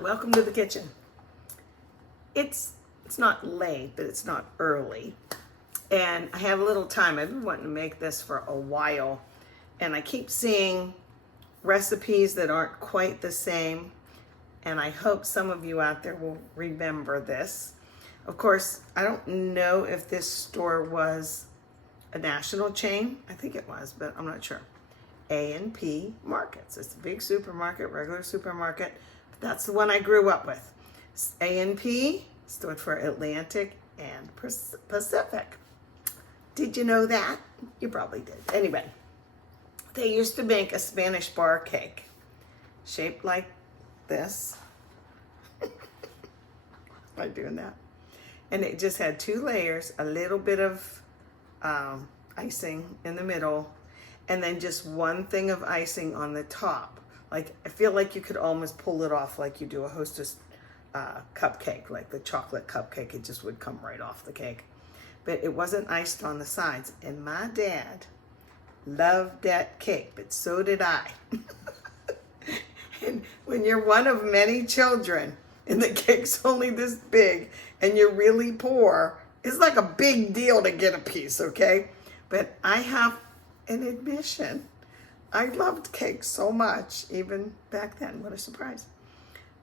Welcome to the kitchen. It's not late, but it's not early. And I have a little time. I've been wanting to make this for a while. And I keep seeing recipes that aren't quite the same. And I hope some of you out there will remember this. Of course, I don't know if this store was a national chain. I think it was, but I'm not sure. A&P Markets. It's a big supermarket, regular supermarket. But that's the one I grew up with. A&P stood for Atlantic and Pacific. Did you know that? You probably did. Anyway, they used to make a Spanish bar cake shaped like this. Am I doing that? And it just had 2 layers, a little bit of icing in the middle, and then just one thing of icing on the top. Like, I feel like you could almost pull it off like you do a Hostess cupcake, like the chocolate cupcake. It just would come right off the cake. But it wasn't iced on the sides. And my dad loved that cake, but so did I. And when you're one of many children and the cake's only this big and you're really poor, it's like a big deal to get a piece, okay? But I have an admission. I loved cake so much, even back then, what a surprise,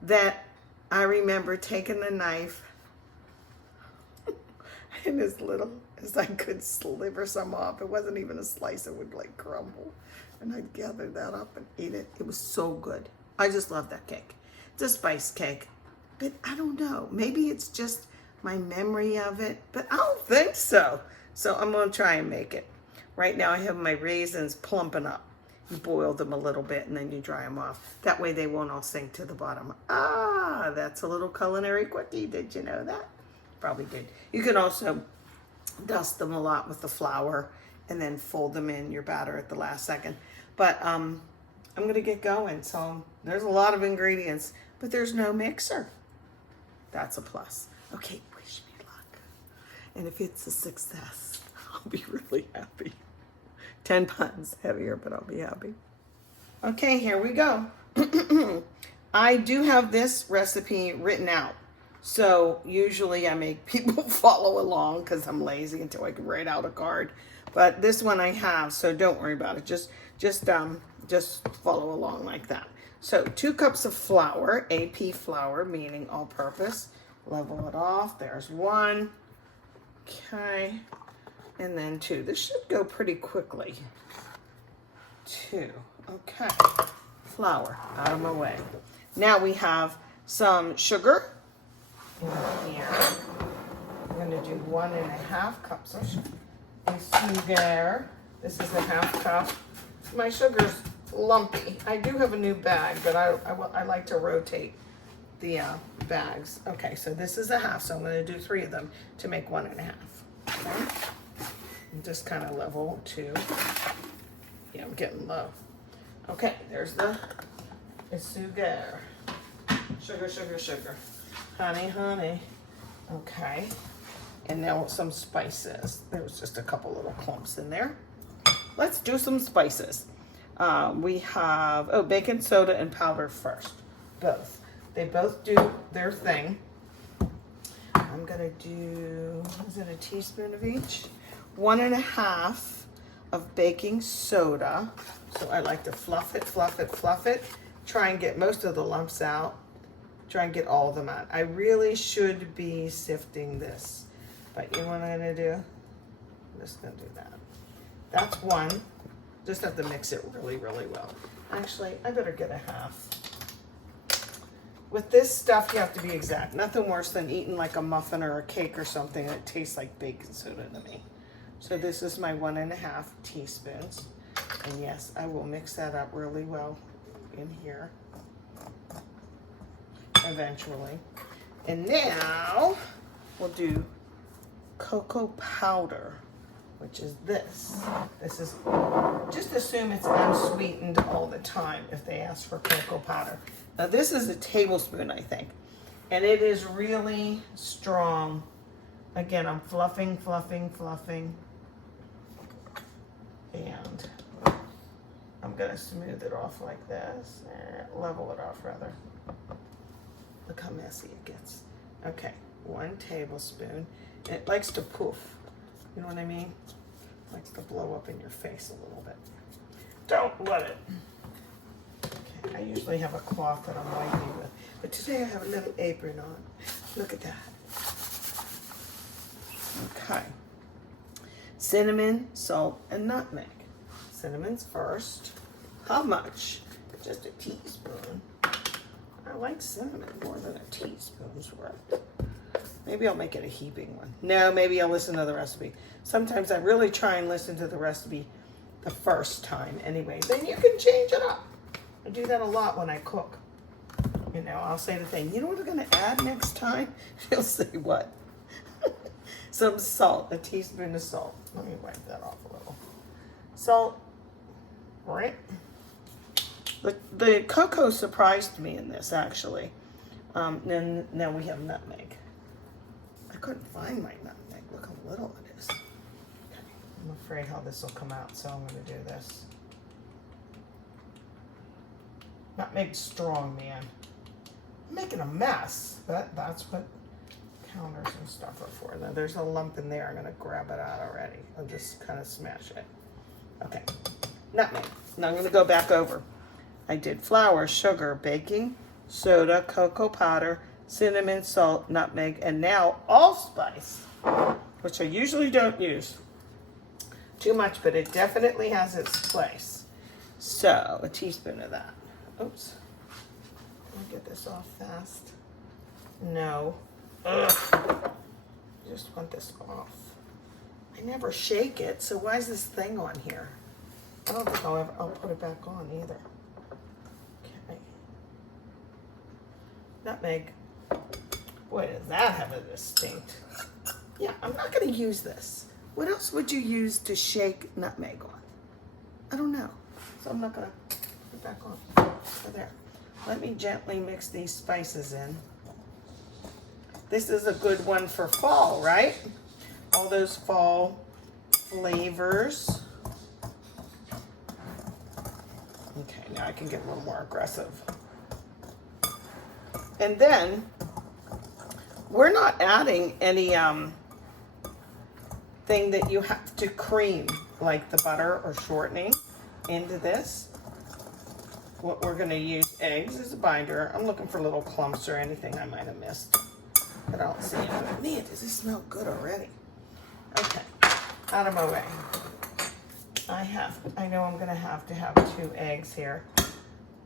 that I remember taking the knife and as little as I could sliver some off. It wasn't even a slice, it would like crumble. And I'd gather that up and eat it. It was so good. I just love that cake. It's a spice cake, but I don't know. Maybe it's just my memory of it, but I don't think so. So I'm gonna try and make it. Right now I have my raisins plumping up. You boil them a little bit and then you dry them off. That way they won't all sink to the bottom. Ah, that's a little culinary quickie. Did you know that? Probably did. You can also dust them a lot with the flour and then fold them in your batter at the last second. But I'm gonna get going. So there's a lot of ingredients, but there's no mixer. That's a plus. Okay, wish me luck. And if it's a success, I'll be really happy. 10 pounds heavier, but I'll be happy. Okay, here we go. I do have this recipe written out. So usually I make people follow along because I'm lazy until I can write out a card. But this one I have, so don't worry about it. Just follow along like that. So 2 cups of flour, AP flour, meaning all purpose. Level it off. There's 1. Okay. And then 2. This should go pretty quickly. 2. Okay. Flour out of my way. Now we have some sugar in here. I'm going to do 1.5 cups of sugar. This is a 1/2 cup. My sugar's lumpy. I do have a new bag, but I like to rotate the bags. Okay, so this is 1/2, so I'm going to do 3 of them to make 1.5. Okay. And just kind of level 2. Yeah, I'm getting low. Okay, there's the sugar. Sugar. Honey. Okay. And now some spices. There was just a couple little clumps in there. Let's do some spices. We have, baking soda and powder first. Both. They both do their thing. I'm gonna do, is it a teaspoon of each? 1.5 of baking soda. So I like to fluff it. Try and get most of the lumps out. Try and get all of them out. I really should be sifting this, but you know what I'm gonna do? I'm just gonna do that. That's 1. Just have to mix it really well. Actually, I better get 1/2. With this stuff, you have to be exact. Nothing worse than eating like a muffin or a cake or something that tastes like baking soda to me. So this is my 1.5 teaspoons. And yes, I will mix that up really well in here eventually. And now we'll do cocoa powder, which is this. This is, just assume it's unsweetened all the time if they ask for cocoa powder. Now this is a tablespoon, I think, and it is really strong. Again, I'm fluffing, and I'm gonna smooth it off like this, level it off rather. Look how messy it gets. Okay, 1 tablespoon. And it likes to poof. You know what I mean? It likes to blow up in your face a little bit. Don't let it. Okay, I usually have a cloth that I'm wiping with, but today I have a little apron on. Look at that. Okay. Cinnamon, salt, and nutmeg. Cinnamon's first. How much? Just a teaspoon. I like cinnamon more than a teaspoon's worth. Maybe I'll make it a heaping one. No, maybe I'll listen to the recipe. Sometimes I really try and listen to the recipe the first time anyway. Then you can change it up. I do that a lot when I cook. You know, I'll say the thing, you know what I'm gonna add next time? She'll say what? Some salt, a teaspoon of salt. Let me wipe that off a little. Salt, right? The cocoa surprised me in this, actually. Then now we have nutmeg. I couldn't find my nutmeg. Look how little it is. Okay. I'm afraid how this will come out, so I'm going to do this. Nutmeg's strong, man. I'm making a mess, but that's what counters and stuff are for. Now there's a lump in there. I'm going to grab it out already. I'll just kind of smash it. Okay. Nutmeg. Now I'm going to go back over. I did flour, sugar, baking soda, cocoa powder, cinnamon, salt, nutmeg, and now allspice, which I usually don't use too much, but it definitely has its place. So, a teaspoon of that. Oops. Let me get this off fast. No. Ugh. I just want this off. I never shake it, so why is this thing on here? I don't think I'll put it back on either. Okay. Nutmeg. Boy, does that have a distinct. Yeah, I'm not going to use this. What else would you use to shake nutmeg on? I don't know. So I'm not going to put it back on. So there. Let me gently mix these spices in. This is a good one for fall, right? All those fall flavors. Okay, now I can get a little more aggressive. And then, we're not adding any thing that you have to cream, like the butter or shortening, into this. What we're going to use, eggs as a binder. I'm looking for little clumps or anything I might have missed. But I don't see it. Man, does this smell good already? Okay, out of my way. I know I'm going to have 2 eggs here,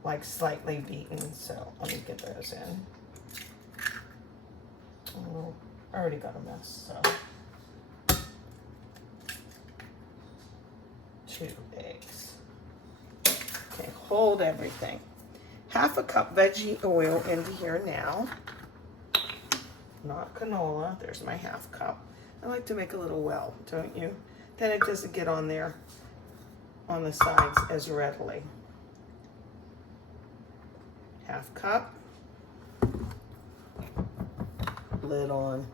like slightly beaten, so let me get those in. Oh, I already got a mess, so 2 eggs. Okay, hold everything. 1/2 cup veggie oil into here now. Not canola, there's my 1/2 cup. I like to make a little well, don't you? Then it doesn't get on there on the sides as readily. 1/2 cup. Lid on.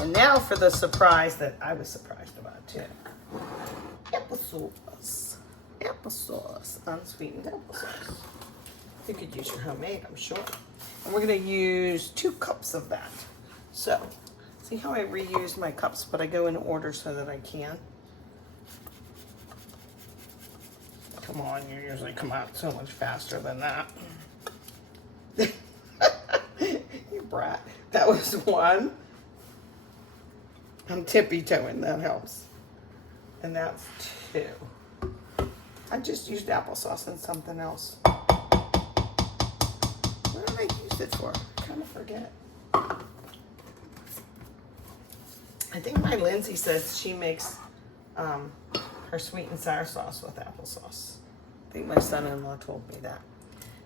And now for the surprise that I was surprised about too. Applesauce. Applesauce. Unsweetened applesauce. You could use your homemade, I'm sure. And we're going to use 2 cups of that. So, see how I reuse my cups, but I go in order so that I can. Come on, you usually come out so much faster than that. You brat. That was 1. I'm tippy-toeing, that helps. And that's 2. I just used applesauce and something else. What did I use it for? I kind of forget. I think my Lindsay says she makes her sweet and sour sauce with applesauce. I think my son-in-law told me that.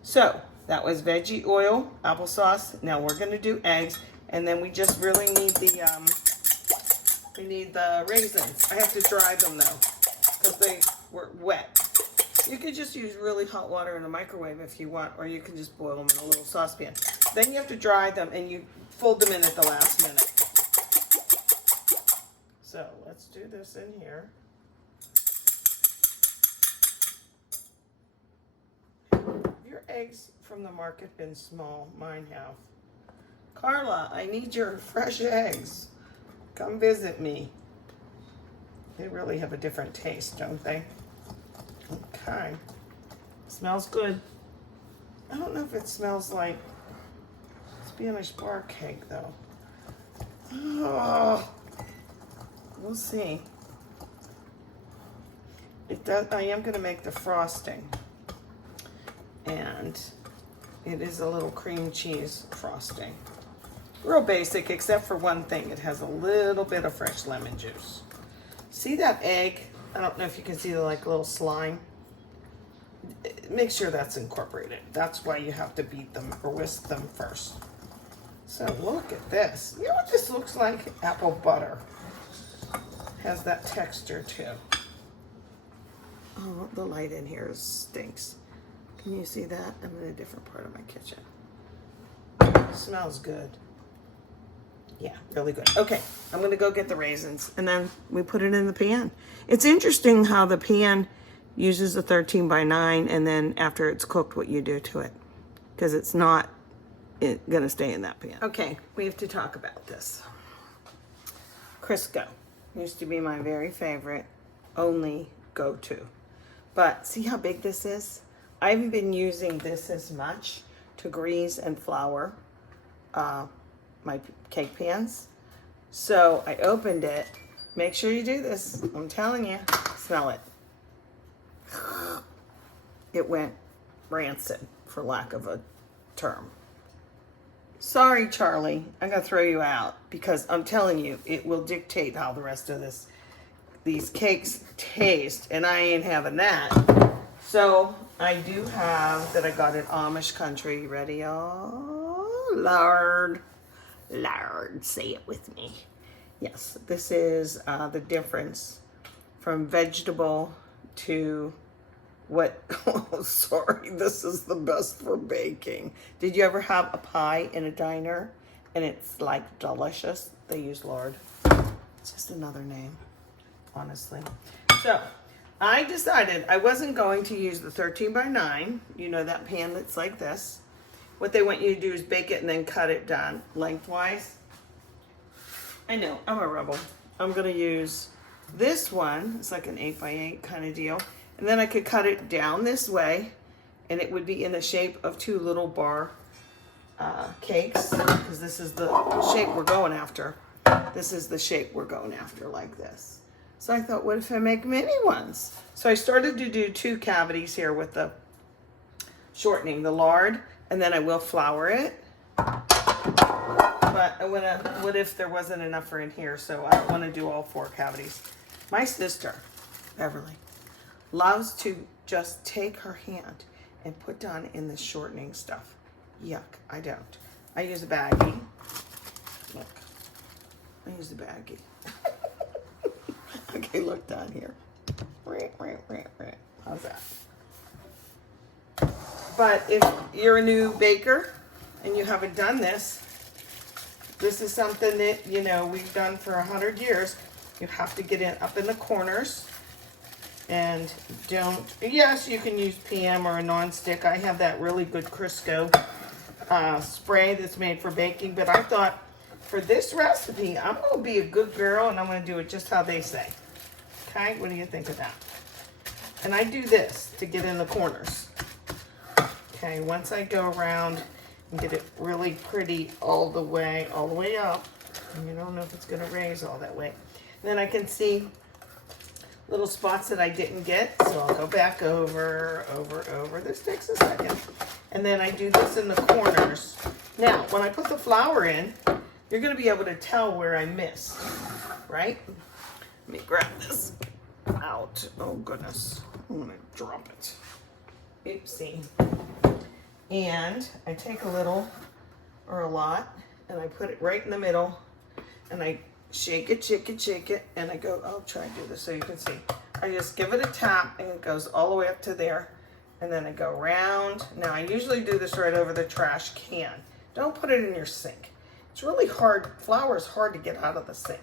So, that was veggie oil, applesauce. Now we're going to do eggs, and then we just really need the raisins. I have to dry them though, because they were wet. You could just use really hot water in the microwave if you want, or you can just boil them in a little saucepan. Then you have to dry them, and you fold them in at the last minute. So let's do this in here. Your eggs from the market been small? Mine have. Carla, I need your fresh eggs. Come visit me. They really have a different taste, don't they? Okay. Smells good. I don't know if it smells like Spanish bar cake, though. Oh, we'll see. It does. I am going to make the frosting. And it is a little cream cheese frosting. Real basic, except for one thing. It has a little bit of fresh lemon juice. See that egg? I don't know if you can see the like little slime. Make sure that's incorporated. That's why you have to beat them or whisk them first. So look at this. You know what this looks like? Apple butter. Has that texture too. Oh, the light in here stinks. Can you see that? I'm in a different part of my kitchen. Smells good. Yeah, really good. Okay, I'm gonna go get the raisins and then we put it in the pan. It's interesting how the pan uses a 13 by 9 and then after it's cooked what you do to it. Because it's not gonna stay in that pan. Okay, we have to talk about this. Crisco used to be my very favorite, only go-to. But see how big this is? I haven't been using this as much to grease and flour my cake pans. So I opened it. Make sure you do this. I'm telling you. Smell it. It went rancid, for lack of a term. Sorry, Charlie. I'm going to throw you out because I'm telling you, it will dictate how the rest of these cakes taste, and I ain't having that. So I do have that I got in Amish country. Ready? Oh, Lord. Lord, say it with me. Yes, this is the difference from vegetable to what, oh, sorry, this is the best for baking. Did you ever have a pie in a diner and it's like delicious? They use lard. It's just another name, honestly. So I decided I wasn't going to use the 13 by 9. You know, that pan that's like this. What they want you to do is bake it and then cut it down lengthwise. I know, I'm a rebel. I'm gonna use this one. It's like an 8 by 8 kind of deal. And then I could cut it down this way and it would be in the shape of 2 little bar cakes, because this is the shape we're going after. This is the shape we're going after, like this. So I thought, what if I make mini ones? So I started to do 2 cavities here with the shortening, the lard, and then I will flour it. But what if there wasn't enough for in here, so I don't want to do all 4 cavities. My sister, Beverly, loves to just take her hand and put down in the shortening stuff. Yuck, I don't. I use a baggie. Look, I use a baggie. Okay, look down here. How's that? But if you're a new baker and you haven't done this, this is something that, you know, we've done for 100 years. You have to get it up in the corners and don't, yes, you can use PM or a non-stick. I have that really good Crisco spray that's made for baking, but I thought for this recipe, I'm gonna be a good girl and I'm gonna do it just how they say. Okay, what do you think of that? And I do this to get in the corners. Okay, once I go around and get it really pretty all the way up, and you don't know if it's gonna raise all that way. And then I can see little spots that I didn't get, so I'll go back over. This takes a second. And then I do this in the corners. Now, when I put the flour in, you're gonna be able to tell where I missed, right? Let me grab this out. Oh goodness, I'm gonna drop it. Oopsie. And I take a little or a lot and I put it right in the middle and I shake it, and I go, I'll try and do this so you can see. I just give it a tap and it goes all the way up to there, and then I go round. Now I usually do this right over the trash can. Don't put it in your sink. It's really hard, flour is hard to get out of the sink.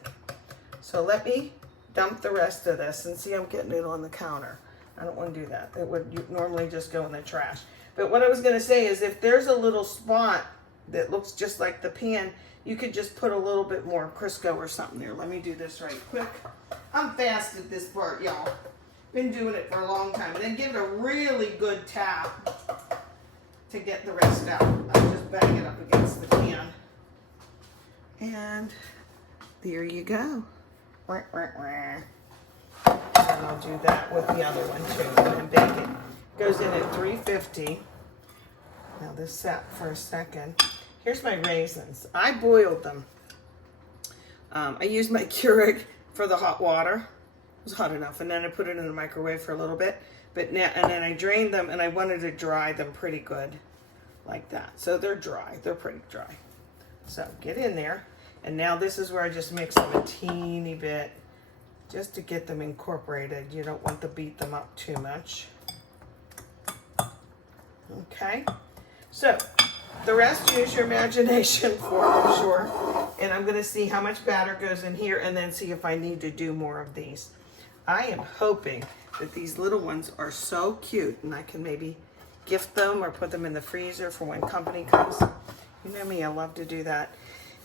So let me dump the rest of this and see I'm getting it on the counter. I don't want to do that. It would normally just go in the trash. But what I was going to say is if there's a little spot that looks just like the pan, you could just put a little bit more Crisco or something there. Let me do this right quick. I'm fast at this part, y'all. Been doing it for a long time. And then give it a really good tap to get the rest out. I'll just bang it up against the pan. And there you go. And I'll do that with the other one too. And bake it. Goes in at 350. Now this sat for a second. Here's my raisins. I boiled them. I used my Keurig for the hot water. It was hot enough. And then I put it in the microwave for a little bit. But now, and then I drained them and I wanted to dry them pretty good. Like that. So they're dry. They're pretty dry. So get in there. And now this is where I just mix them a teeny bit. Just to get them incorporated. You don't want to beat them up too much. Okay. So the rest, use your imagination for, I'm sure. And I'm going to see how much batter goes in here and then see if I need to do more of these. I am hoping that these little ones are so cute and I can maybe gift them or put them in the freezer for when company comes. You know me, I love to do that.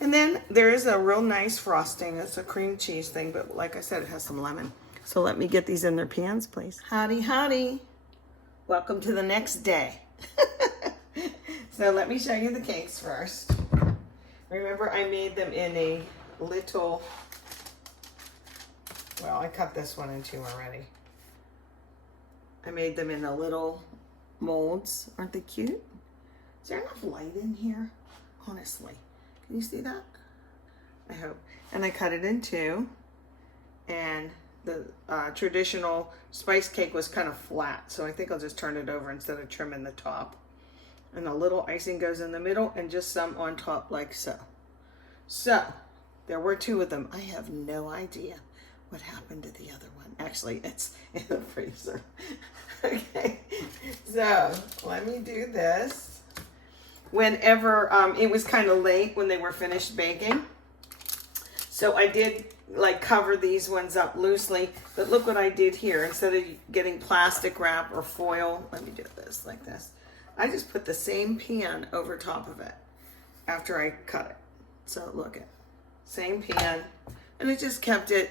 And then there is a real nice frosting. It's a cream cheese thing, but like I said, it has some lemon. So let me get these in their pans, please. Howdy, howdy. Welcome to the next day. So let me show you the cakes first. Remember, I made them in a little, well, I cut this one in two already. I made them in a little molds. Aren't they cute? Is there enough light in here? Honestly. Can you see that? I hope. And I cut it in two. And the traditional spice cake was kind of flat. So I think I'll just turn it over instead of trimming the top. And a little icing goes in the middle and just some on top like so. So there were two of them. I have no idea what happened to the other one. Actually, it's in the freezer. Okay, so let me do this. Whenever it was kind of late when they were finished baking, so I did like cover these ones up loosely, but look what I did here. Instead of getting plastic wrap or foil, let me do this like this. I just put the same pan over top of it after I cut it. So look at same pan, and it just kept it,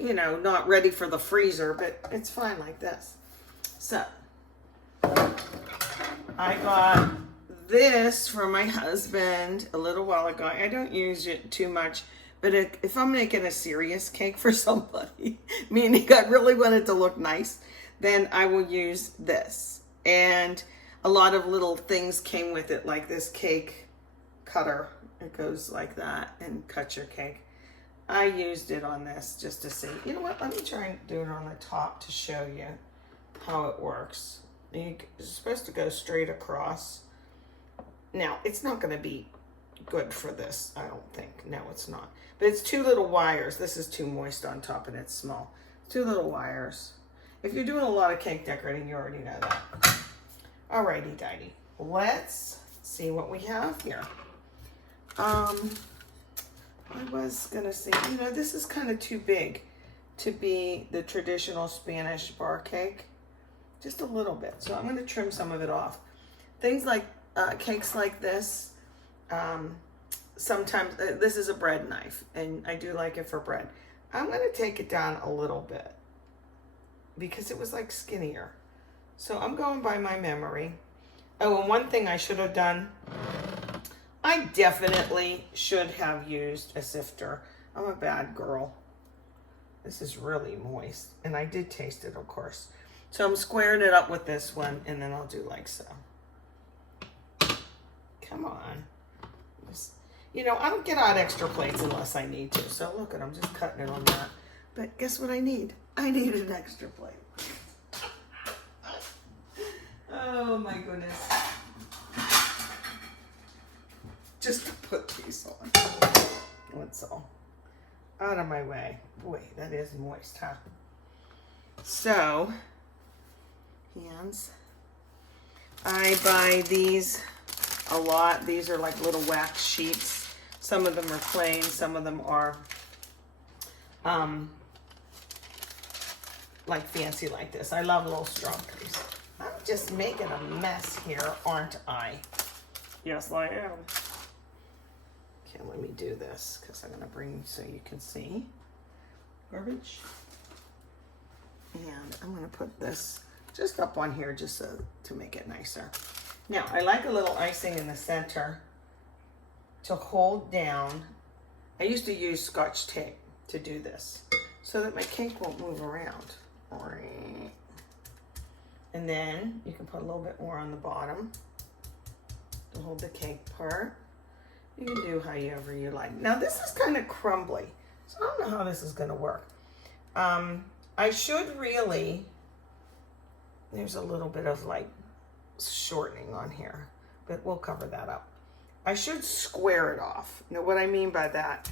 you know, not ready for the freezer, but it's fine like this. So I got this from my husband a little while ago. I don't use it too much, but if I'm making a serious cake for somebody, meaning I really want it to look nice, then I will use this. And a lot of little things came with it, like this cake cutter. It goes like that and cuts your cake. I used it on this just to see. You know what? Let me try and do it on the top to show you how it works. It's supposed to go straight across. Now, it's not going to be good for this, I don't think. No, it's not. But it's two little wires. This is too moist on top and it's small. Two little wires. If you're doing a lot of cake decorating, you already know that. Alrighty, dighty. Let's see what we have here. I was going to say, you know, this is kind of too big to be the traditional Spanish bar cake. Just a little bit. So I'm going to trim some of it off. Things like cakes like this, sometimes, this is a bread knife, and I do like it for bread. I'm going to take it down a little bit because it was like skinnier. So I'm going by my memory. Oh, and one thing I should have done, I definitely should have used a sifter. I'm a bad girl. This is really moist, and I did taste it, of course. So I'm squaring it up with this one, and then I'll do like so. Come on. Just, you know, I don't get out extra plates unless I need to. So look at, I'm just cutting it on that. But guess what I need? I need an extra plate. Oh my goodness. Just to put these on. That's all. Out of my way. Boy, that is moist, huh? So, hands. I buy these a lot. These are like little wax sheets. Some of them are plain, some of them are like fancy like this. I love little strawberries. I'm just making a mess here, aren't I? Yes, I am. Okay, let me do this because I'm going to bring so you can see. Garbage. And I'm going to put this just up on here just so to make it nicer. Now, I like a little icing in the center to hold down. I used to use Scotch tape to do this so that my cake won't move around. And then you can put a little bit more on the bottom to hold the cake part. You can do however you like. Now this is kind of crumbly, so I don't know how this is going to work. I should really, there's a little bit of like shortening on here, but we'll cover that up. I should square it off. Now what I mean by that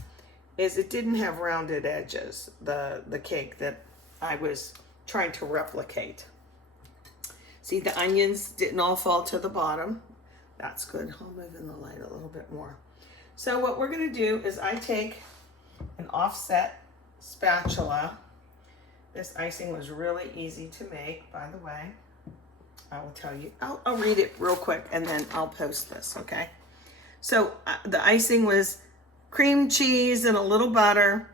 is it didn't have rounded edges, the cake that I was trying to replicate. See, the onions didn't all fall to the bottom. That's good. I'll move in the light a little bit more. So what we're going to do is I take an offset spatula. This icing was really easy to make, by the way. I will tell you. I'll read it real quick and then I'll post this, okay? So the icing was cream cheese and a little butter,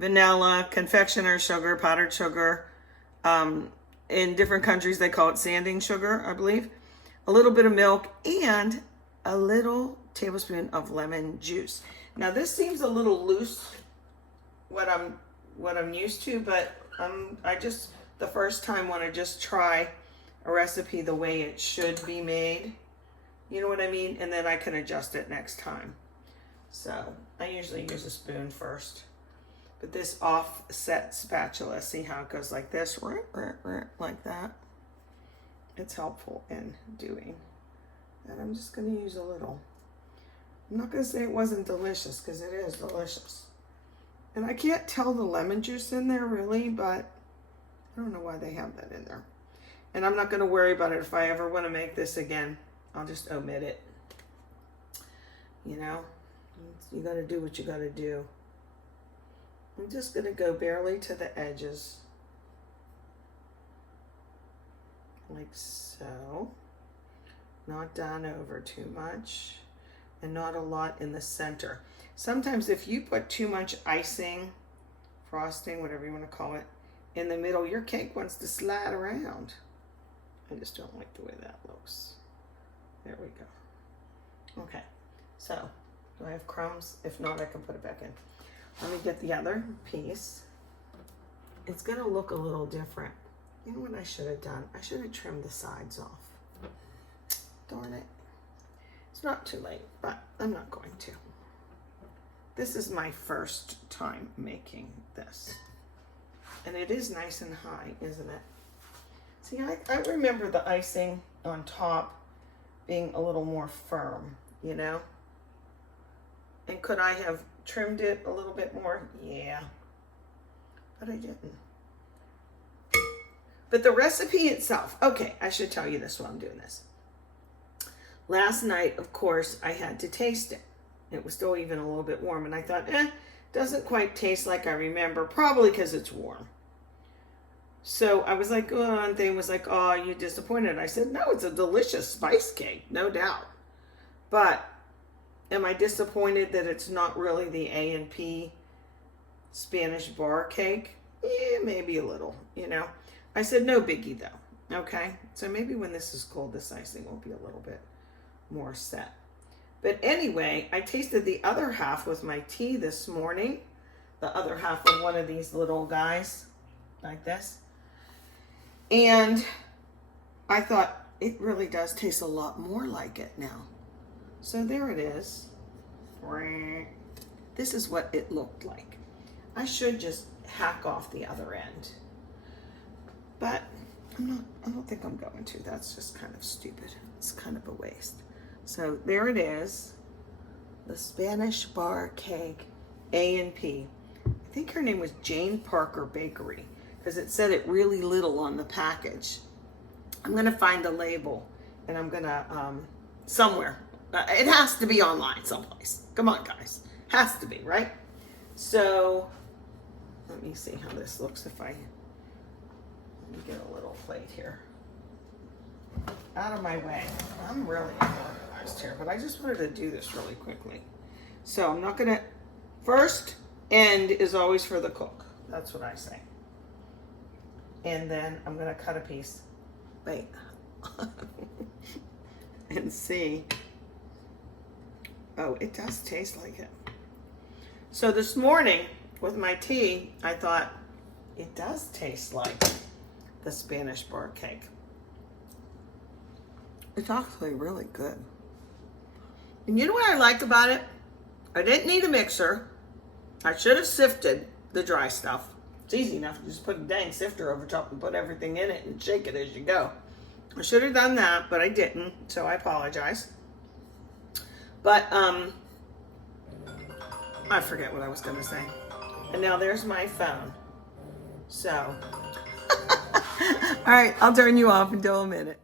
vanilla, confectioner sugar, powdered sugar. In different countries, they call it sanding sugar, I believe. A little bit of milk and a little tablespoon of lemon juice. Now this seems a little loose, what I'm used to, but I just the first time want to just try a recipe the way it should be made. You know what I mean? And then I can adjust it next time. So I usually use a spoon first. But this offset spatula, see how it goes like this, like that. It's helpful in doing. And I'm just going to use a little. I'm not going to say it wasn't delicious, because it is delicious. And I can't tell the lemon juice in there really, but I don't know why they have that in there. And I'm not going to worry about it. If I ever want to make this again, I'll just omit it. You know, you got to do what you got to do. I'm just going to go barely to the edges. Like so. Not down over too much. And not a lot in the center. Sometimes if you put too much icing, frosting, whatever you want to call it, in the middle, your cake wants to slide around. I just don't like the way that looks. There we go. Okay, so do I have crumbs? If not, I can put it back in. Let me get the other piece. It's gonna look a little different. You know what I should have done? I should have trimmed the sides off. Darn it. It's not too late, but I'm not going to. This is my first time making this. And it is nice and high, isn't it? See, I remember the icing on top being a little more firm, you know? And could I have trimmed it a little bit more? Yeah. But I didn't. But the recipe itself, okay, I should tell you this while I'm doing this. Last night, of course, I had to taste it. It was still even a little bit warm, and I thought, doesn't quite taste like I remember, probably because it's warm. So I was like, oh, and they was like, oh, you're disappointed. I said, no, it's a delicious spice cake, no doubt. But am I disappointed that it's not really the A&P Spanish bar cake? Yeah, maybe a little, you know. I said, no biggie though, okay? So maybe when this is cold, this icing will be a little bit more set. But anyway, I tasted the other half with my tea this morning. The other half of one of these little guys, like this. And I thought, it really does taste a lot more like it now. So there it is. This is what it looked like. I should just hack off the other end. But I don't think I'm going to. That's just kind of stupid. It's kind of a waste. So there it is. The Spanish bar cake, A&P. I think her name was Jane Parker Bakery, because it said it really little on the package. I'm going to find the label, and I'm going to, somewhere. It has to be online someplace. Come on, guys. Has to be, right? So, let me see how this looks if let me get a little plate here. out of my way. I'm really unorganized here, but I just wanted to do this really quickly. So I'm not gonna, first end is always for the cook. That's what I say. And then I'm gonna cut a piece. Wait. And see. Oh, it does taste like it. So this morning with my tea, I thought it does taste like the Spanish bar cake. It's actually really good. And you know what I like about it? I didn't need a mixer. I should have sifted the dry stuff. It's easy enough to just put a dang sifter over top and put everything in it and shake it as you go. I should have done that, but I didn't, so I apologize. But I forget what I was gonna say. And now there's my phone. So, all right, I'll turn you off until a minute.